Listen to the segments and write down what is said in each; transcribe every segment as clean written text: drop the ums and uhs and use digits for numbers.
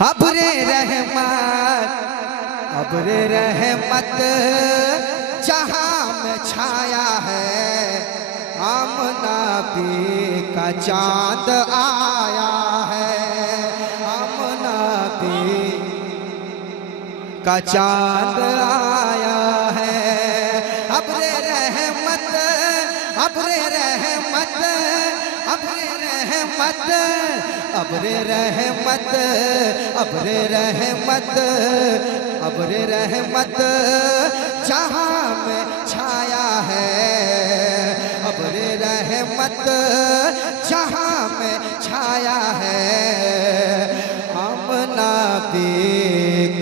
अबरे रहमत जहां में छाया है, आमना भी का चांद आया है, आमना भी का चांद आया है। अबरे रहमत, अबरे रहमत, अबरे रहमत, अबरे रहमत, अबरे रहमत, अबरे रहमत जहां में छाया है, अबरे रहमत जहां में छाया है, आमना भी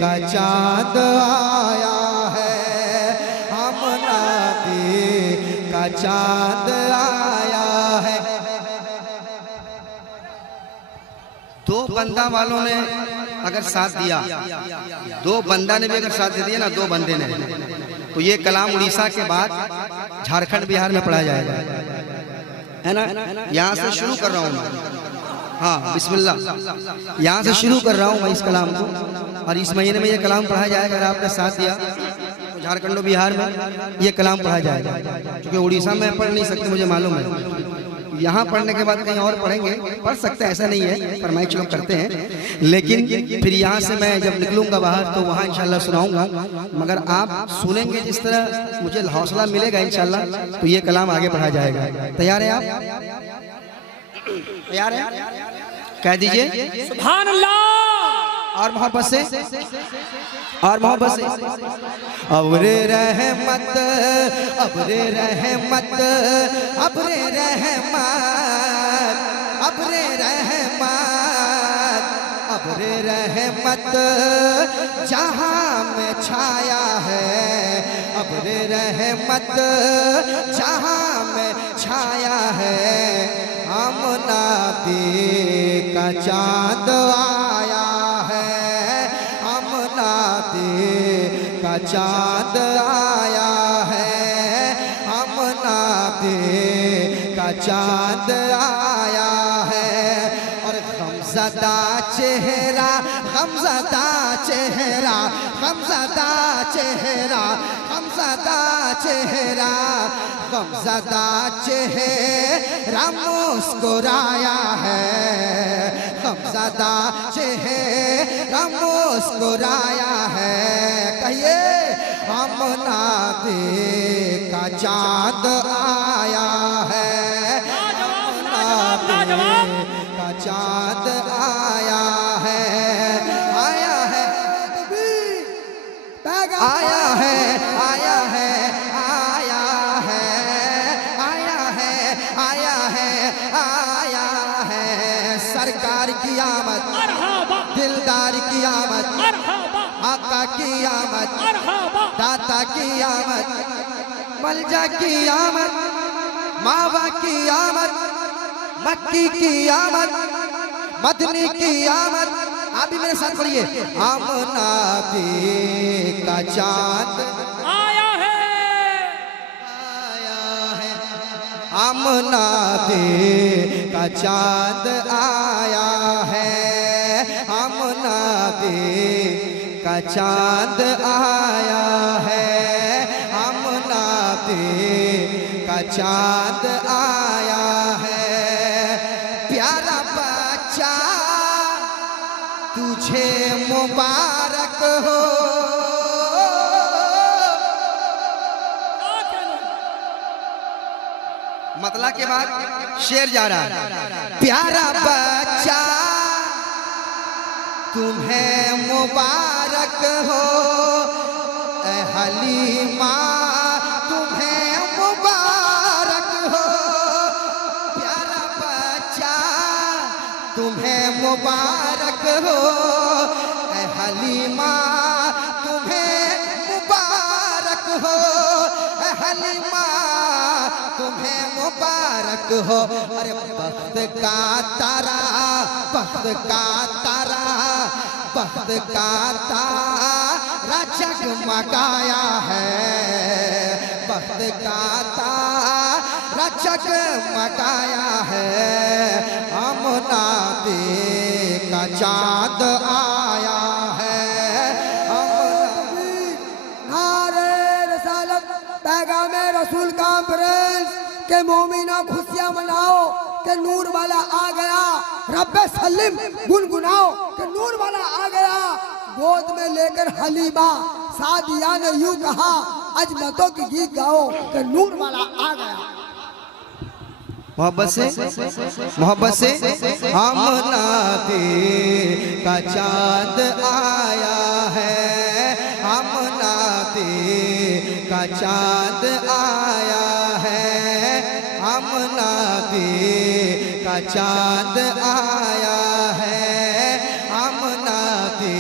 का चांद आया है, आमना भी का चांद आया है। दो बंदा वालों ने अगर साथ दिया, दो बंदा ने भी अगर साथ दे दिया ना, दो बंदे ने, तो ये कलाम उड़ीसा के बाद झारखंड बिहार में पढ़ा जाएगा, है ना। यहाँ से शुरू कर रहा हूँ मैं, हाँ बिस्मिल्लाह, यहाँ से शुरू कर रहा हूँ मैं इस कलाम को, और इस महीने में ये कलाम पढ़ा जाएगा। अगर आपने साथ दिया तो झारखंड और बिहार में ये कलाम पढ़ा जाएगा, क्योंकि उड़ीसा में पढ़ नहीं सकते, मुझे मालूम है। यहाँ पढ़ने के बाद कहीं और पढ़ेंगे, पढ़ सकते हैं, ऐसा नहीं है, फरमाइश लोग करते हैं, लेकिन फिर यहाँ से मैं जब निकलूंगा बाहर तो वहाँ इंशाल्लाह सुनाऊंगा। मगर आप सुनेंगे जिस तरह मुझे हौसला मिलेगा इंशाल्लाह, तो ये कलाम आगे बढ़ा जाएगा। तैयार है आप? तैयार है? कह दीजिए सुभान अल्लाह। और मोहब्बत से, और मोहब्बत से। अबरे रहमत, अबरे रहमत, अबरे रहमत, अबरे रहमत, अबरे रहमत जहां में छाया है, अबरे रहमत जहां में छाया है, आमना भी का चांद आया है, आमना भी का चांद आया है, आमना भी का चांद आया है। और गमज़दा चेहरा, गमज़दा चेहरा, गमज़दा चेहरा, गमज़दा चेहरा, गमज़दा चेहरा मुस्कुराया है, गमज़दा चेहरा मुस्कुराया है। कहिए आमना भी का चांद आया है, आमना भी का चांद आया है, आया है, आया है, आया है, आया है, आया है, आया है, आया है। सरकार की आमद, दिलदार की आमद, आका की आमद, दाता की आमद, मलजा की आमद, मावा की आमद, मक्की की आमद, मदनी की आमद। आप भी मेरे साथ पढ़िए। आमना भी का चांद आया है, आया है, आमना भी का चांद आया है, आमना भी का चांद आया है, आमना भी का चांद आया है। प्यारा बच्चा तुझे मुबारक हो, मतलब के बाद शेर जा रहा है। प्यारा बच्चा तुम्हें मुबारक हो, ऐ हलीमा तुम्हें मुबारक हो। प्यारा बच्चा तुम्हें मुबारक हो, ऐ हलीमा तुम्हें मुबारक हो, ऐ हलीमा तुम्हें मुबारक हो। अरे बख्त का तारा, बख्त का तारा, बख्त का तारा जगमगाया है, बख्त का तारा जगमगाया है। आमना भी का चांद आ खुशियां मनाओ कि नूर वाला आ गया, रब्बे सल्लिम गुनगुनाओ कि नूर वाला आ गया। गोद में लेकर हलीमा सादिया ने यूं कहा, अजमतों की गीत गाओ कि नूर वाला आ गया। मोहब्बत से आमनादे का चांद आया है, आमनादे का चांद आया है, आमनादे का चांद आया है, आमनादे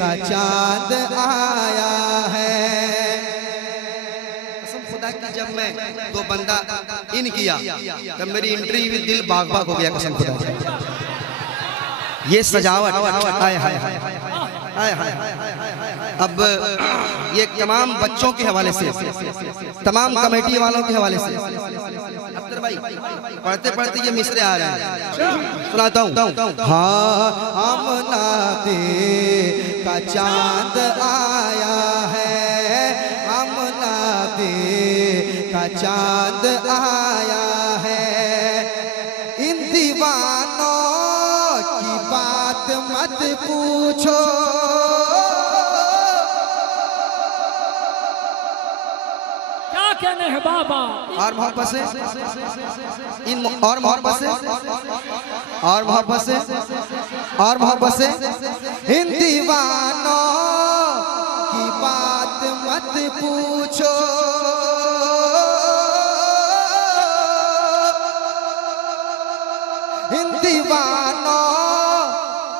का चांद आया है। कसम खुदा की जब मैं दो बंदा इन किया तब मेरी एंट्री भी दिल बाग बाग हो गया। कसम खुदा की ये सजावट हाय हाय हाय हाय। अब ये तमाम बच्चों के हवाले से, तमाम कमेटी वालों के हवाले से अख्तर भाई पढ़ते पढ़ते ये मिसरे आ रहे हैं, सुनाता हूँ। हाँ आमनादे का चांद आया है, आमनादे का चांद आया है, इन दीवानों की बात मत पूछो, क्या कहने हैं बाबा। और मोहब्बत से इन और मोहब्बत से और मोहब्बत से और मोहब्बत से इन दीवानों की बात मत पूछो, इन दीवानों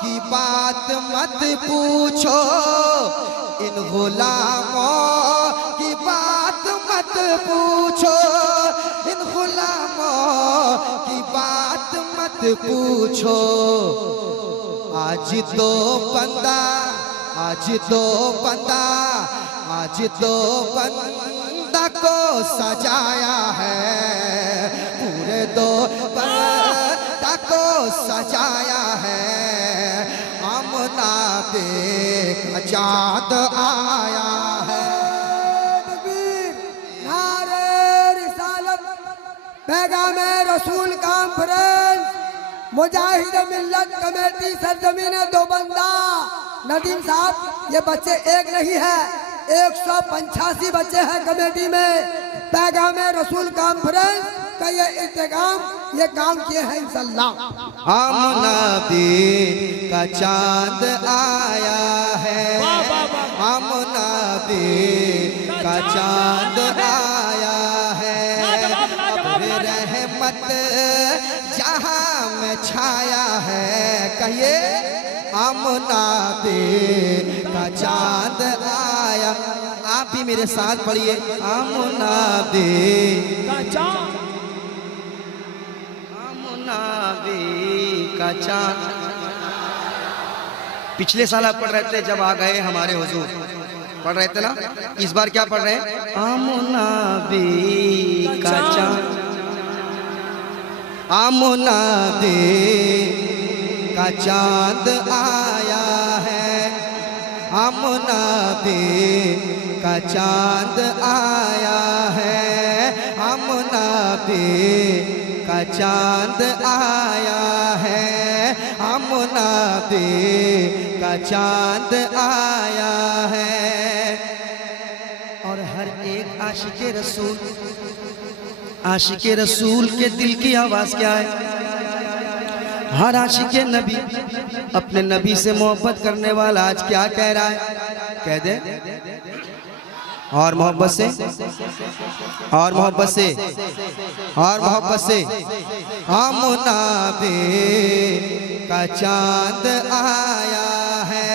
की बात मत पूछो, इन गुलामों की बात मत पूछो, इन गुलामों की बात मत पूछो। आज तो बंदा, आज तो बंदा, आज तो बंदा को सजाया है, पूरे दो बंदा को सजाया है, आमनादे का चांद आया है। पैगामे रसूल कॉन्फ्रेंस मुजाहिद मिल्लत कमेटी सरजमीन दोबंदा। नदीम साहब ये बच्चे एक नहीं है, 185 बच्चे हैं कमेटी में। पैगामे रसूल कॉन्फ्रेंस का ये इंतजाम ये काम किए हैं इंशाल्लाह। आमनादे का चांद आया है, आमनादे का चांद आया है, रहमत जहां में छाया है, कहिए आमनादे का चांद आया। आप भी मेरे साथ पढ़िए, आमनादे का चांद, आमनादे का चांद। पिछले साल आप पढ़ रहे थे जब आ गए हमारे हुजूर, पढ़ रहे थे ना। इस बार क्या पढ़ रहे हैं, आमनादे का चांद, आमनादे का चांद आया है, आमनादे का चांद आया है, आमनादे का चांद आया है, आमनादे का चांद आया है। और हर एक आशिके रसूल, आशिके रसूल के दिल की आवाज क्या है। हर आशिके नबी अपने नबी से मोहब्बत करने वाला आज क्या कह रहा है, कह दे। और मोहब्बत से और मोहब्बत से और मोहब्बत से, आमनादे का चांद आया है,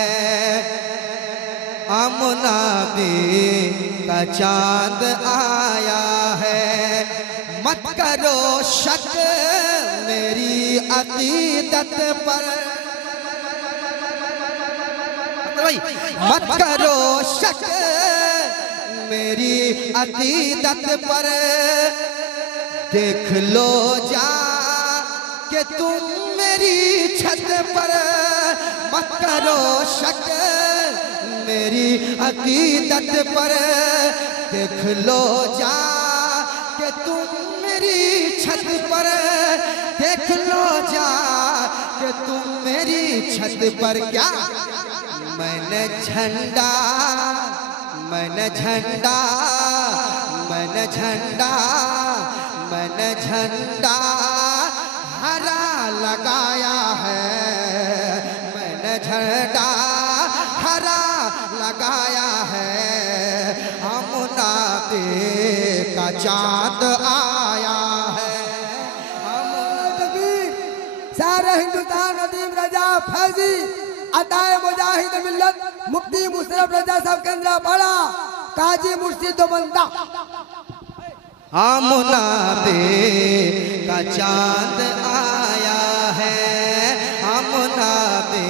आमनादे का चांद आया है। मत करो शक मेरी अकीदत पर, भाई मत करो शक मेरी अकीदत पर, देख लो जा के तुम मेरी छत पर। मत करो शक मेरी अकीदत पर, देख लो जा के तुम मेरी छत पर देख लो जा कि तुम मेरी छत पर क्या मैंने झंडा मैंने झंडा मैंने झंडा मैंने झंडा हरा लगाया है मैंने झंडा हरा लगाया है अमुनाते का चांद आया है सारे हिंदुस्तान नदीम रजा फैजी अताए मुजाहिद मिल्लत मुफ्ती मुशर्रफ रजा साहब के अंदर पड़ा काजी मुर्शिद बंदा आमुनाते का चांद आया है आमुनाते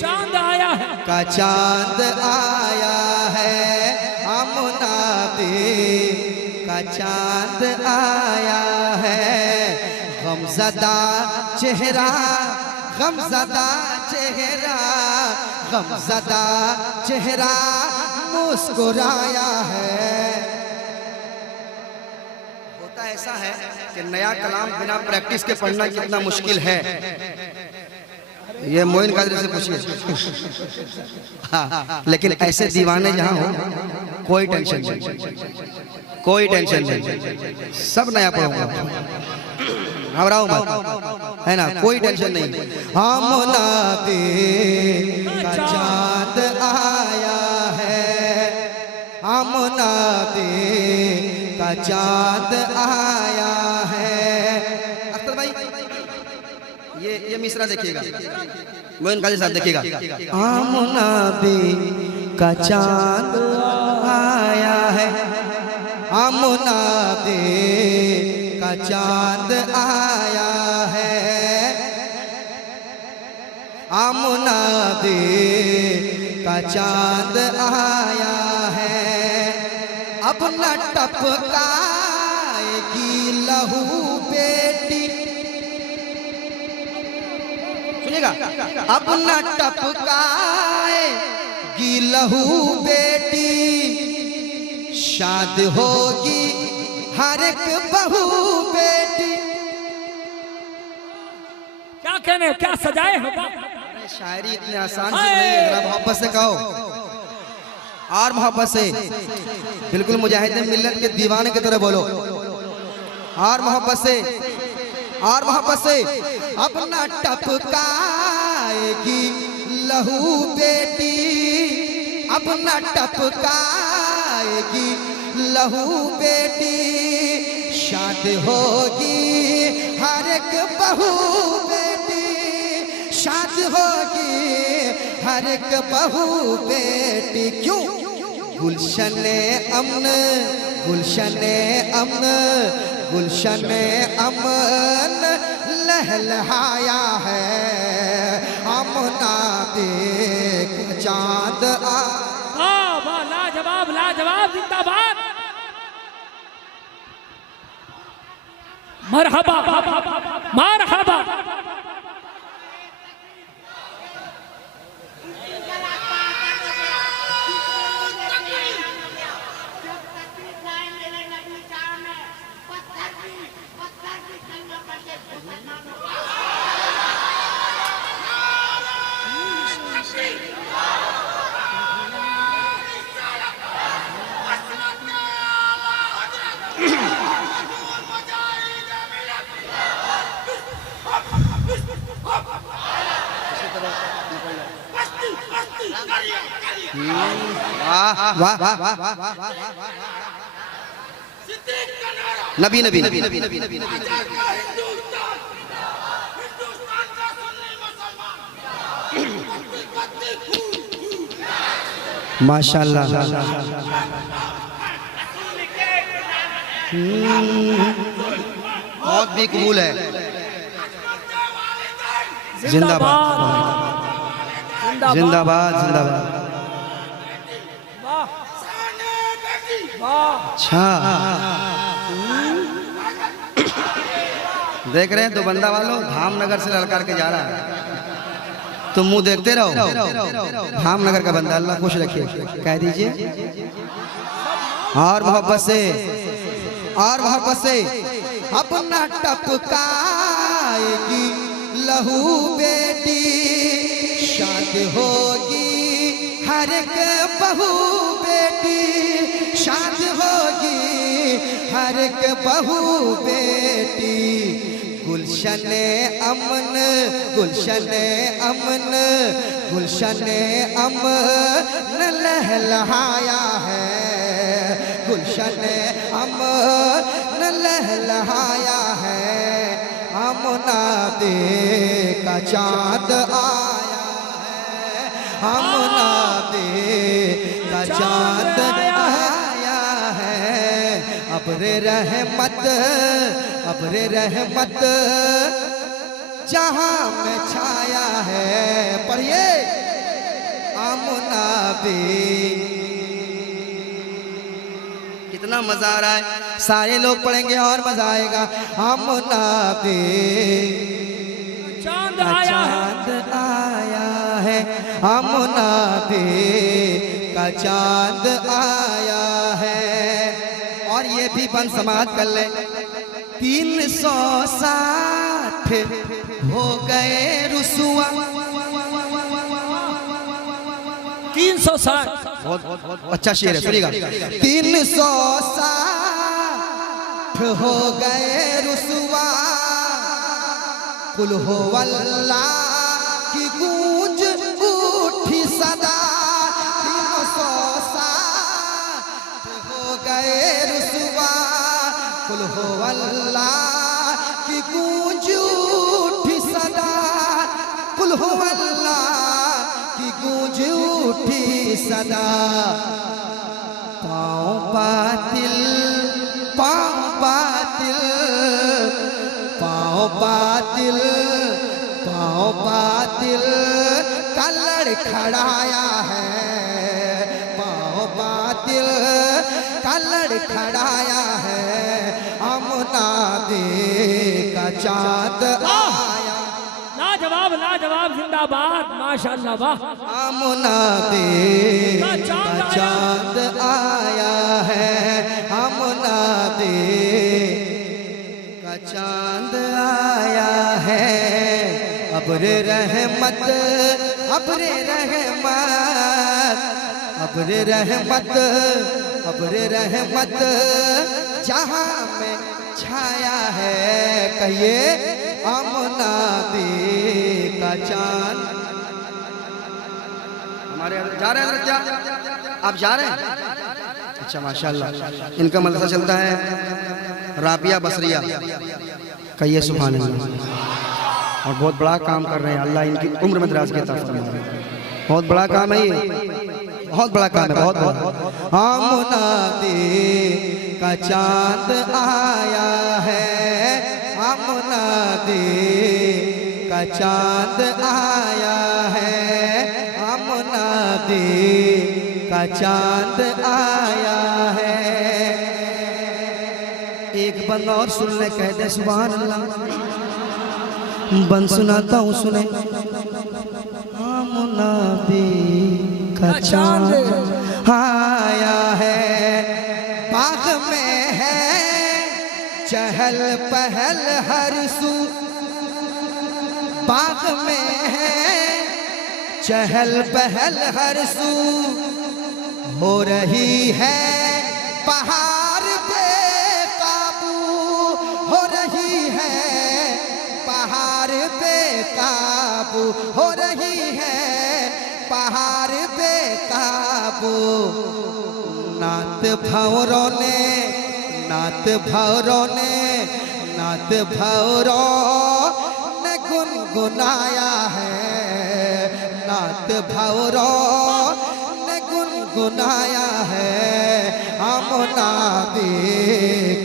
चांद आया है का चांद आया है आमुनाते का चांद आया है गमज़दा चेहरा गमज़दा चेहरा गमज़दा चेहरा मुस्कुराया है होता ऐसा है कि नया कलाम बिना प्रैक्टिस के पढ़ना कितना मुश्किल है ये मोइन कादरी से पूछिए हाँ, लेकिन ऐसे दीवाने जहाँ हो कोई टेंशन नहीं कोई टेंशन नहीं सब नया पढ़ूंगा घबराओ मत है ना कोई टेंशन नहीं आमुनाते का चांद आया है आमुनाते का चांद आया है अख्तर भाई ये मिसरा देखिएगा मोइन काजी साहब देखिएगा आमुनाते का चांद आया है आमुनाते का चांद आया है आमुनाते का चांद आया है अब न टपकाएगी लहू बेटी सुनिएगा अब न टपकाएगी लहू बेटी शाद होगी हर एक बहू बेटी क्या कहने क्या सजाए हो बाबा अरे शायरी इतने आसान से नहीं है जरा मोहब्बत से कहो और मोहब्बत से बिल्कुल मुजाहिदे मिल्लत के दीवाने की तरह बोलो और मोहब्बत से अपना टपकाएगी लहू बेटी अपना टपकाएगी लहू बेटी शाद होगी हर एक बहू बेटी शाद होगी हर एक बहू बेटी क्यों गुलशने अमन गुलशने अमन गुलशने अमन लहलहाया है आमुनाते का चांद वाह लाजवाब लाजवाब जिंदाबाद मरहबा मरहबा वाह वाह वाह नबी नबी नबी नबी नबी नबी माशाल्लाह बहुत भी कबूल है जिंदाबाद जिंदाबाद जिंदाबाद अच्छा देख रहे हैं तो बंदा वालों धामनगर से ललकार के जा रहा है तुम मुंह देखते रहो धामनगर का बंदा अल्लाह खुश रखे कह दीजिए और मोहब्बत से और वहां पर से अब न टपकाएगी लहू बेटी, शादी होगी हर एक बहू बेटी, शादी होगी हर एक बहू बेटी। गुलशन अमन गुलशन अमन गुलशन अमन लहलहाया है, गुलशन अमन लहलहाया है। आमना दे का चाँद आया है, आमना दे का चाँद आया है। अब्रे रहमत अब्रे रहमत जहाँ में छाया है। पढ़िए आमना दे। कितना मजा आ रहा है, सारे लोग पढ़ेंगे और मजा आएगा। आमना दे चांद आया है, चांद आया है, आमना दे का चांद आया है। और ये भी बन समाज कर ले। 360 हो गए रुसुआ। 360 बहुत अच्छा शेर है, सुनिएगा। 360 हो गए रुसवा, कुल हो वल्लाह की गूंज उठी सदा। 360 हो गए रुसवा, कुल हो वल्लाह की गूंज उठी सदा, कुल हो वल्लाह की गूंज उठी सदा। पाँव बातिल पाँव बातिल पाँव बातिल पाँव बातिल का लड़खड़ाया है, पाँव बातिल का लड़खड़ाया है। आमना दे का चाँद आया, लाजवाब लाजवाब जिंदाबाद माशाअल्लाह वाह। आमना दे का चाँद आया है, आमना दे का चाँद आया है। अब्रे रहमत अब्रे रहमत अब्रे रहमत अब्रे रहमत जहाँ में छाया है। कहिए आमना दे का चाँद। हमारे जा रहे हैं क्या आप जा रहे हैं? अच्छा माशाल्लाह। इनका मदरसा चलता है राबिया बसरिया। कहिए सुभान अल्लाह। और बहुत बड़ा काम कर रहे हैं, अल्लाह इनकी उम्र में दराज के तरफ फरमाए। बहुत बड़ा काम है ये, बहुत बड़ा काम है, बहुत बहुत। आमना दे का चाँद आया है, आमना दे का चाँद आया है, आमना दे का चाँद आया है। एक बंद और सुन ले, कह दे सुभान अल्लाह। बंद सुनाता हूँ सुने। आमना दे का चाँद आया है, बाग में है चहल पहल हर सू, बाग में है चहल पहल हर सू। हो रही है बहार बेकाबू, हो रही है बहार बेकाबू, हो रही है बहार बेकाबू। नात भौरों ने नात भौरों ने नात भौरों ने गुनगुनाया है, नात भौरों ने गुनगुनाया है। आमना दे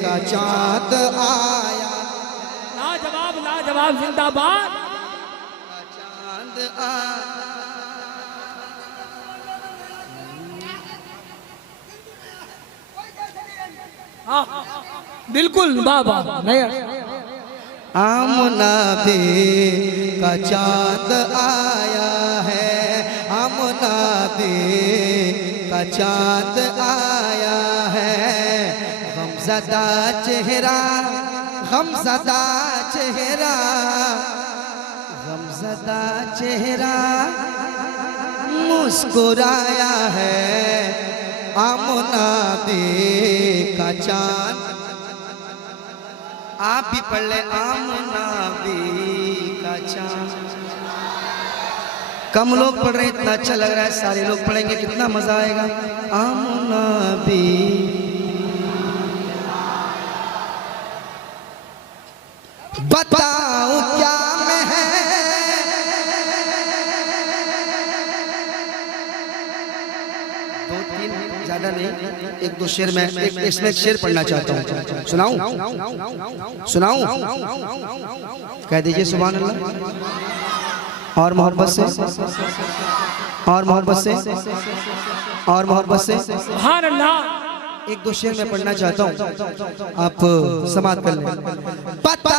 का चाँद आया, लाजवाब लाजवाब जिंदाबाद। चाँद आया। हाँ बिल्कुल बाबा नहीं। आमना दे का चाँद आया है, आमना दे का चाँद आया है। गमज़दा चेहरा, गमज़दा चेहरा, गमज़दा चेहरा मुस्कुराया है आमना दे का चांद। आप भी पढ़ ले, आमना दे का चांद। कम लोग पढ़ रहे हैं, इतना अच्छा लग रहा है, सारे लोग पढ़ेंगे कितना मजा आएगा। आमना बी, बताऊं क्या मैं है, दो तीन ज्यादा नहीं, एक दो शेर में, एक इसमें एक शेर पढ़ना चाहता हूँ। सुनाऊं? सुनाऊं? कह दीजिए सुभान अल्लाह। और मोहब्बत से, और मोहब्बत से, और मोहब्बत से। सुभान अल्लाह। एक दो शेर में पढ़ना चाहता हूँ, आप समाप्त कर लें। पता